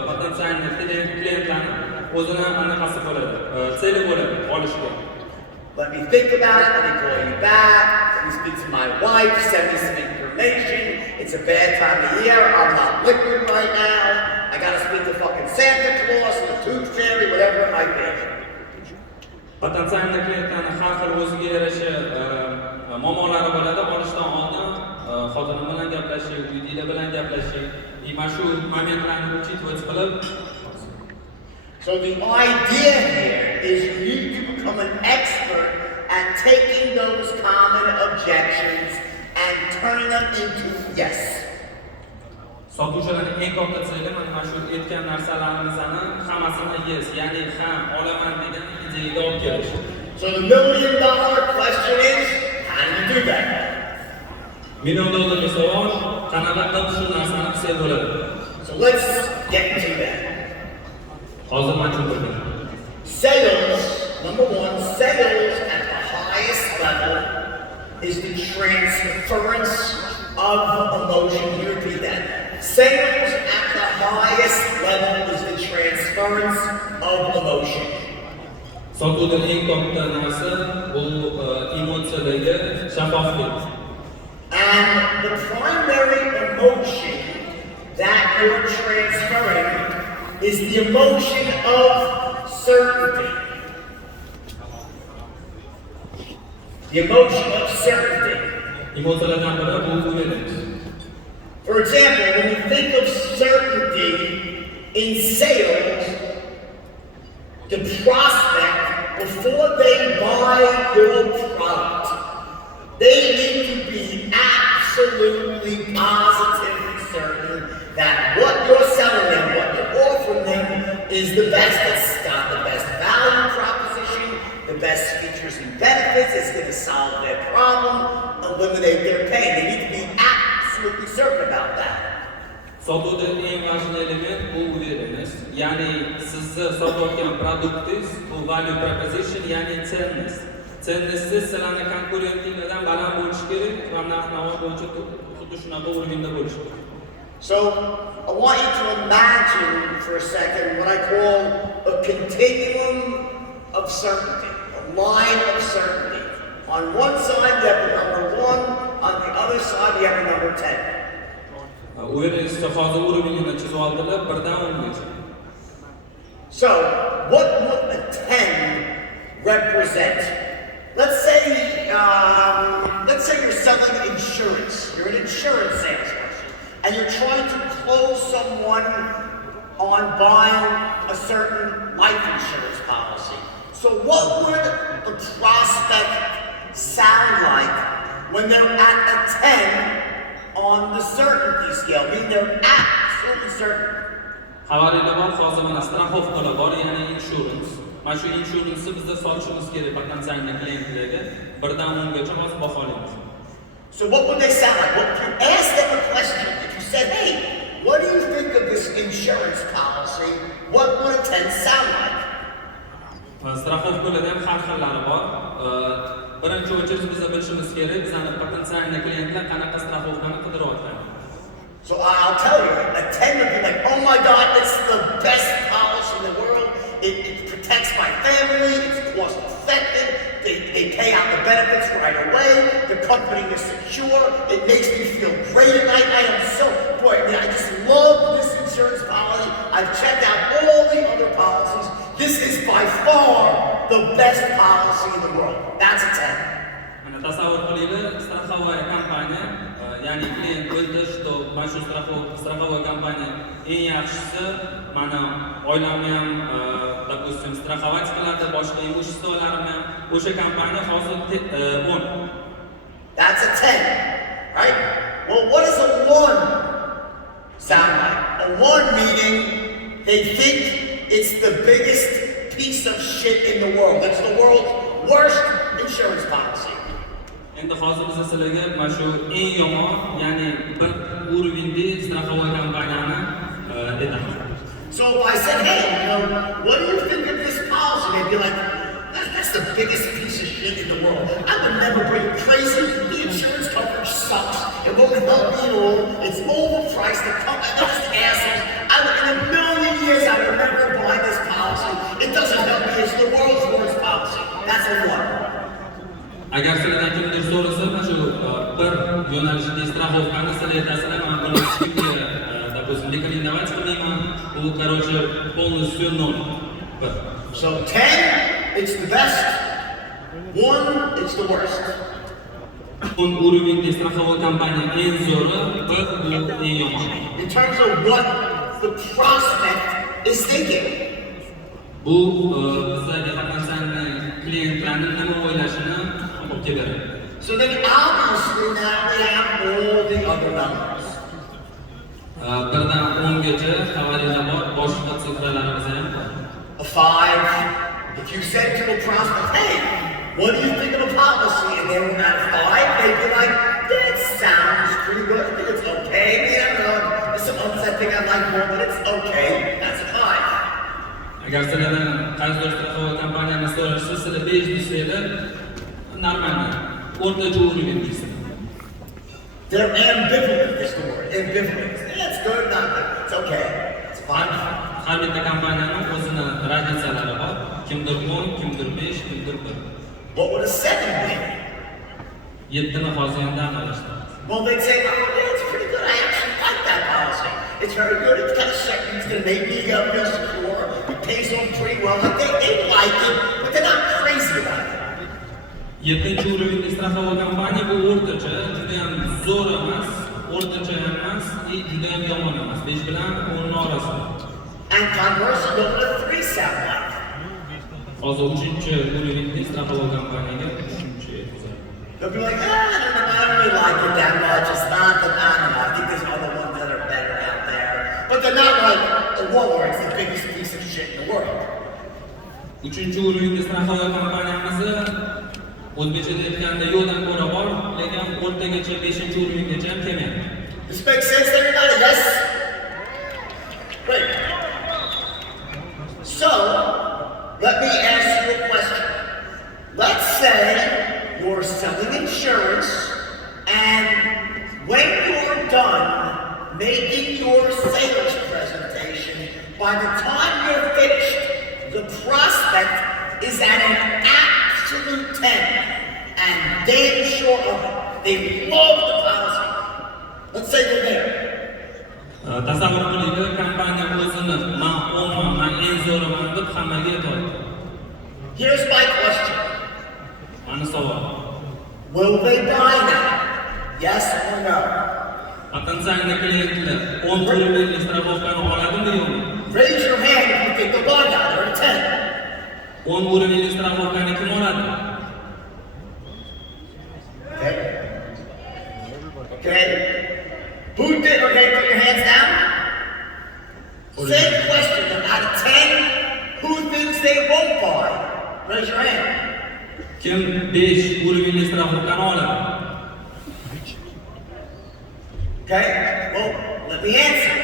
potensial klientlarni o'zini anaqasi bo'ladi, seli bo'ladi olishga. Let me think about it, let me call you back, let me speak to my wife, send me some information, it's a bad time of year, I'm not liquid right now, I gotta speak to fucking Santa Claus, the Tooth Fairy, whatever it might be. Potensial klientlarni har xil o'ziga yarasha muammolari bo'ladi, olishdan oldin xotinim bilan gaplashing, uyinglar bilan gaplashing, mana shu momentlarni учитывать qilib. So the idea here is you need to become an expert at taking those common objections and turning them into yes. Sotuvchilarning eng katta tseli mana shu aytgan narsalarimizni hammasini yes, ya'ni ha, olaman degan ideyaga olib kelish. So the $1 million question is, how do you do that? $1,000,000 savol, qanaqa qilib shu narsani qilsak bo'ladi? So let's get into that. Hozir men tushuntirdim. Sales, number one, sales at the highest level is the transference of emotion. You repeat that. Sales at the highest level is the transference of emotion. Sotuvda eng katta narsa bu emotsiyalarga shaffoflik. And the primary emotion that you're transferring is the emotion of certainty. The emotion of certainty. Emotsiyalardan biri bu o'ylash. For example, when you think of certainty in sales, the prospect, before they buy your product, they need to be absolutely positively certain that what you're selling them, what you're offering them, is the best. It's got the best value proposition, the best features and benefits, it's going to solve their problem, eliminate their pain. They need to be absolutely certain about that. Sotuvda eng asosiy element bu o'ylash. Ya'ni sizni sotayotgan produktingiz bu value proposition, ya'ni cennost. Cennostsiz sizlarning konkurentinglardan baland bo'lishi kerak va narx-navo bo'yicha xuddi shunaqa o'rinda bo'lishi kerak. So, I want you to imagine for a second what I call a continuum of certainty, a line of certainty. On one side you have the number 1, on the other side you have the number 10. O'ylashda hozir o'rinini chizib oldilar, birdan 10gacha. So, what would a 10 represent? Let's say you're selling insurance. You're an insurance salesperson, and you're trying to close someone on buying a certain life insurance policy. So what would the prospect sound like when they're at a 10 on the certainty scale? I mean, they're absolutely certain. Xabarida bor, hozir mana strafovkalar bor, ya'ni insurance. Mana shu insurance bizda sotishimiz kerak potensial klientlarga. Birdan 10gacha hozir baholaymiz. So what would they sound like? Well, if you asked them a question, if you said, hey, what do you think of this insurance policy? What would a 10 sound like? Strafovkalarda ham har xillari bor. Birinchi o'chirib biz bilishimiz kerak, bizning potensial klientlar qanaqa strafovkani qidiryapti. So I'll tell you, a 10 would be like, oh my God, it's the best policy in the world. It protects my family, it's cost effective, they pay out the benefits right away, the company is secure, it makes me feel great at night. I am so, boy, I mean, I just love this insurance policy. I've checked out all the other policies. This is by far the best policy in the world. That's a 10. Ana tasavvur qilaylik, страховая kompaniya, ya'ni klient o'ldish, to mana shu страховая kompaniya eng yaxshisi, mana oilamni ham допустим страховать qiladi, boshqa imуществolarimni ham o'sha kompaniya hozir 10. That's a 10, right? Well, what does a 1 sound like? A 1 meaning they think it's the biggest piece of shit in the world. It's the world's worst insurance policy. Endi hozir biz sizlarga mana shu eng yomon, ya'ni bir уровеньda страховая kompaniyani aytamiz. So if I said, hey, what do you think of this policy? They'd be like, that's the biggest piece of shit in the world. I would never bring it crazy. The insurance coverage sucks. It won't help me at all. It's overpriced. The company, they're just assholes. In a million years, I would never buy this policy. It doesn't help me. It's the world's worst policy. That's a 1. Agar sizlardan kimdir so'rasa, mana shu bir yo'nalishdagi страховкani sizlar aytasizlar, men buni hechkimga, допустим, rekomendować qilmayman. Bu, короче, полностью nol. So 10, it's the best. 1, it's the worst. Un уровеньda страховая kompaniya eng zo'ri, bir bu eng yomon. In terms of what the prospect is thinking. Bu bizlarga potensial klientlarning nima o'ylashini olib keladi. So then obviously now we have all the other numbers. Birdan 10gacha xabaringlar bor, boshqa sifralarimiz ham bor. A 5, if you said to a prospect, hey, what do you think of a policy? And they were at a 5, they'd be like, that's sounds pretty good. I think it's okay. I don't know. There's some others I think I like more, but it's okay. That's fine. Agar sizlardan qaysidir strafovka kompaniyani so'rashsa, sizlar 5 desanglar, normal, o'rtacha uровень deysiz. They're ambivalent, is the word. Ambivalent. That's good, not good. It's okay. It's fine. Har bitta kompaniyaning o'zini razlitsiyalari bor. Kimdir 10, kimdir 5, kimdir 1. What would a 7 be? 7ni hozir endi aniqlashtiramiz. Well, they'd say, oh, yeah, it's pretty good. I actually like that policy. It's very good. It's kind of certain. It's going to make me feel secure. It pays off pretty well. Like they like it, but they're not crazy about it. 7-chi уровень strafovka kompaniya bu o'rtacha, juda ham zo'r emas, o'rtacha ham emas, juda ham yomon emas. 5 bilan 10 orasida. And conversely, what would a 3 sound like? Hozir 3-chi уровень strafovka kompaniyaga 3-chi e'tibor. They'll be like, I don't really like it that much. It's not the animal. I think there's other ones that are better out there. But they're not like the Walk, it's the biggest piece of shit in the world. 3-chi уровень strafovka kompaniyamizni o'zbekchada aytganda yo'ldan ko'ra bor, lekin o'rtagacha 5-chi urovenggacha ham kelmayapti. This makes sense to everybody, yes? Great. So, let me ask you a question. Let's say you're selling insurance, and when you're done making your sales presentation, by the time you're finished, the prospect is at an absolute 10, and damn sure of it. They love the policy. Let's say they're there. Tasavvur qiling, kompaniya o'zini men eng zo'raman deb hammaga aytadi. Here's my question. Mana savol. Will they buy now? Yes or no? Potensial klientlar 10 urovengli strafovkani oladimi yo'qmi? Raise your hand if you think they'll buy now. They're at 10. 10 urovengli strafovkani kim oladi? Okay. Okay. Who did? Okay, put your hands down. Same question. Out of 10, who thinks they won't buy? Raise your hand. Kim 5 urovengli strafovkani oladi? Okay. Well, let me answer.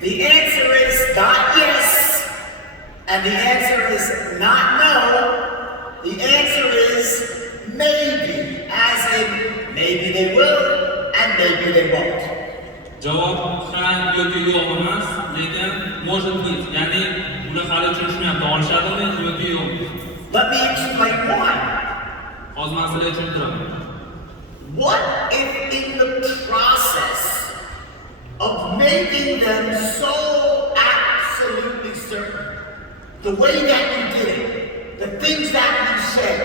The answer is not yes, and the answer is not no. The answer is maybe, as in maybe they will and maybe they won't. Javob ha yoki yo'q emas, lekin может быть, ya'ni ular hali tushunmayapti, olishadimi yoki yo'q. Let me explain why. Hozir men sizlarga tushuntiraman. What if in the process of making them so absolutely certain, the way that you did it, the things that you said,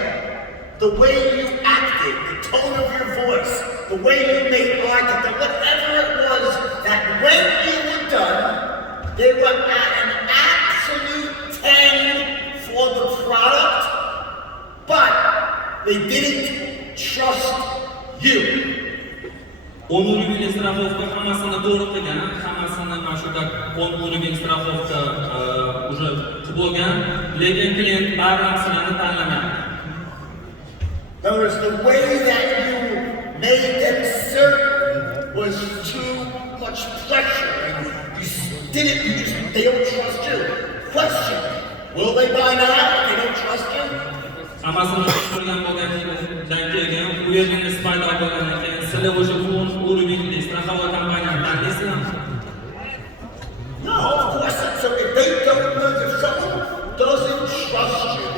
the way you acted, the tone of your voice, the way you made eye contact, whatever it was, that when you were done, they were at an absolute 10 for the product, but they didn't trust you. 10 urovengli strafovka hammasini to'g'ri qilgan, hammasini mana shu 10 uroveng strafovka уже qilib bo'lgan, lekin klient baribir sizlarni tanlamayapti. In other words, the way that you made them certain was too much pressure, and you did it, they don't trust you. Question, will they buy now if they don't trust you? Hammasini ko'rgan bo'lgandan keyin u yerga nisbat bo'lgandan keyin sizlar o'sha 10 urovengli strafovka kompaniyani tanlaysizmi? No, of course not. So if they don't know, if someone doesn't trust you,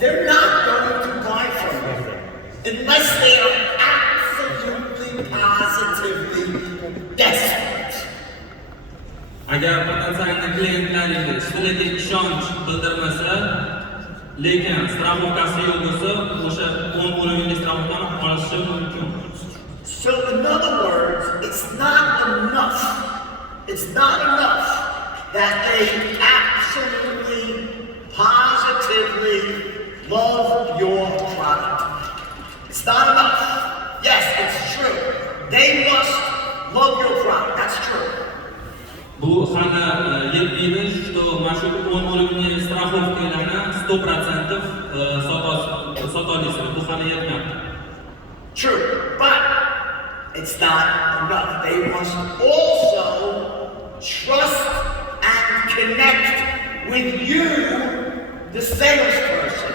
they're not going to buy from you unless they are absolutely, positively desperate. Agar potensial klientlaringiz sizlarga ishonch bildirmasa, lekin strafovkasi yo'q bo'lsa, o'sha 10 urovengli strafovkani olishi mumkin. So in other words, it's not enough that they absolutely, positively love your product. It's not enough. Yes, it's true. They must love your product. That's true. Bu hali yetmaydi, что mana shu 10 urovengli strafovkalarni 100% sota olasizlar. Bu hali yetmayapti. True, but it it's not enough. They must also trust and connect with you, the salesperson.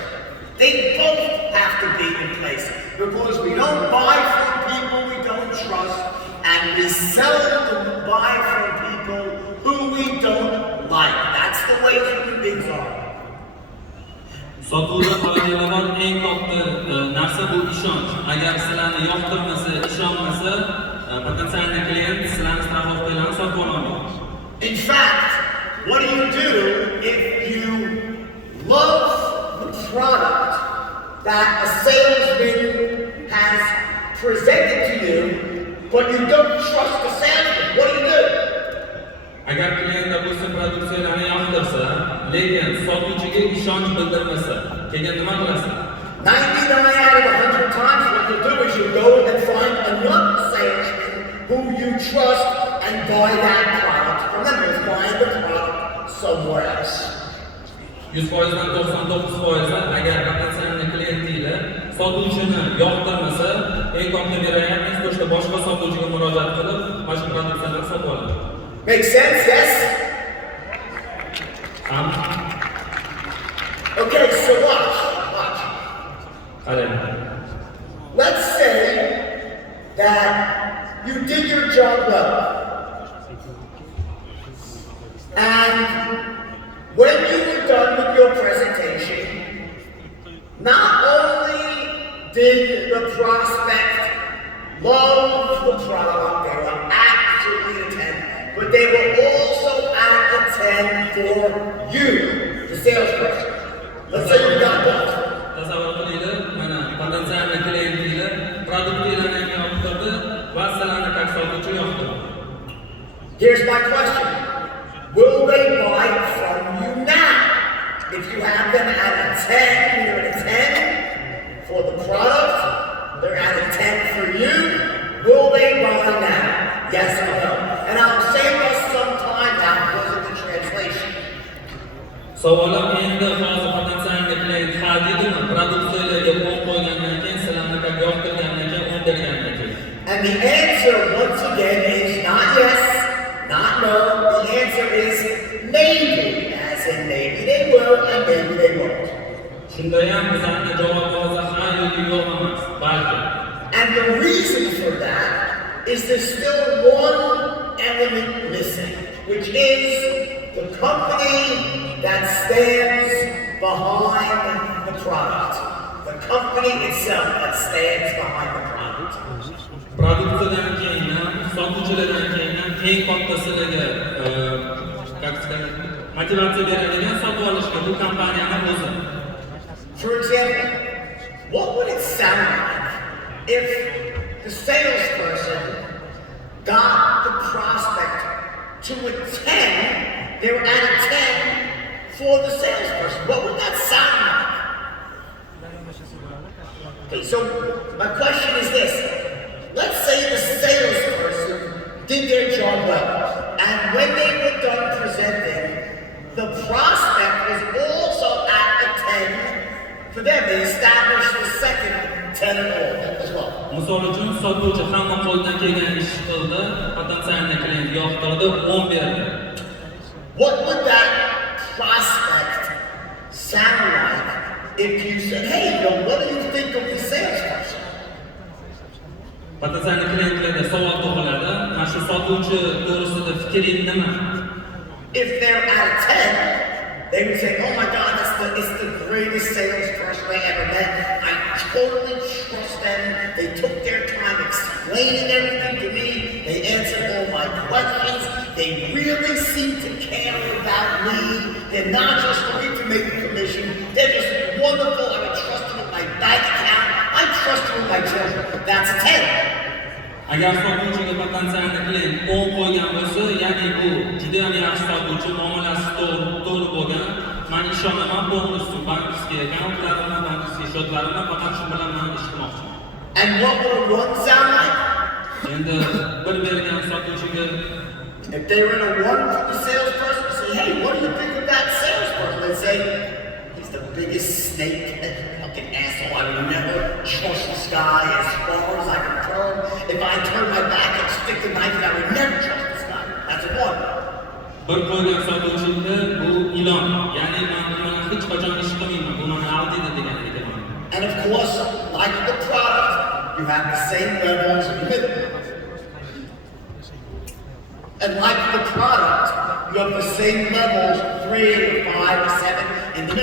They both have to be in place, because we don't buy from people we don't trust, and we seldom buy from people who we don't like. That's the way human beings are. Sotuvda qoladigan eng katta narsa bu ishonch. Agar sizlarni yoqtirmasa, ishonmasa, potensial klient sizlarni strafovkalarni sotib olmaydi. In fact, what do you do if you love the product that a salesman has presented to you, but you don't trust the salesman? What do you do? Agar klient bu produksiyalarni yoqtirsa, lekin sotuvchiga ishonch bildirmasa, keyin nima qilasiz? 99 out of 100 times what you do is you go and find another salesman who you trust and buy that product from them. You'll find the product somewhere else. 100%dan 99% agar potensial klientinglar sotuvchini yoqtirmasa, eng katta verayatность to'shda boshqa sotuvchiga murojaat qilib, boshqa produksiyalarni sotib oladi. Make sense? Yes? Okay, so watch. Let's say that you did your job well. And when you were done with your presentation, not only did the prospect love the product, they were absolutely at 10, but they were also at the 10 for you, the salesperson. Let's say you got both. Tasavvur qilaylik, mana potensial klientlar produktlarni yoqtirdi va sizlarni как sotuvchi yoqtirdi. Here's my question. Will they buy from you now? If you have them at a 10, you're at a 10 for the product, they're at a 10 for you, will they buy now? Yes or no? And I'll save us some time now because of the translation. Savolim endi hozir potensial klient ha dedimi, produksiyalarga qo'l qo'ygandan keyin sizlarni как yoqtirgandan keyin o'ndirgandan keyin. And the answer once again is not yes, not no. The answer is maybe, as in maybe they will and maybe they won't. Shunda ham bizlarning javobimiz ha yoki yo'q emas, balki. And the reason for that is there's still one element missing, which is the company that stands behind the product. The company itself that stands behind the product. Produksiyadan keyin ham, sotuvchilardan keyin ham eng katta sizlarga motivatsiya beradigan sotib olishga bu kompaniyaning o'zi. For example, what would it sound like if the salesperson got the prospect to a 10, they were at a 10 for the salesperson? What would that sound like? Okay, so my question is this. Let's say the salesperson did their job well, and when they were done presenting, the prospect was also at a 10 for them. They established the second 10 and all as well. Misol uchun sotuvchi hamma qo'ldan kelgan ish qildi, potensial klient yoqtirdi, 10 berdi. What would that prospect sound like if you said, hey, what do you think of the salesperson? Potensial klientlarga savol tug'iladi, mana shu sotuvchi to'g'risida fikring nima? If they're at a 10, they would say, oh my God, it's the greatest salesperson I ever met. I totally trust them. They took their time explaining everything to me. They answered all my questions. They really seem to care about me. They're not just looking to make a commission. They're just wonderful. I would trust them with my bank account. I trust them with my children. That's a 10. Agar sotuvchiga potensial klient 10 qo'ygan bo'lsa, ya'ni bu juda ham yaxshi sotuvchi, muomalasi to'g'ri bo'lgan. Men ishonaman, polностью bankovskiy akkauntlarimni, bankovskiy счётlarimni faqat shu bilan men ish qilmoqchiman. And what would a 1 sound like? Endi bir bergan sotuvchiga if they were in a 1 for the salesperson, say, hey, what do you think of that salesperson? They'd say, he's the biggest snake and fucking asshole. I would never trust this guy as far as I can turn. If I turn my bir qo'ygan sotuvchimni bu ilon, ya'ni men buni hech qachon ish qilmayman, bu meni aldaydi degan ekan. And of course, like the product, you have the same levels of limit. And like the product, you have the same levels, 3, 5, 7, in the middle.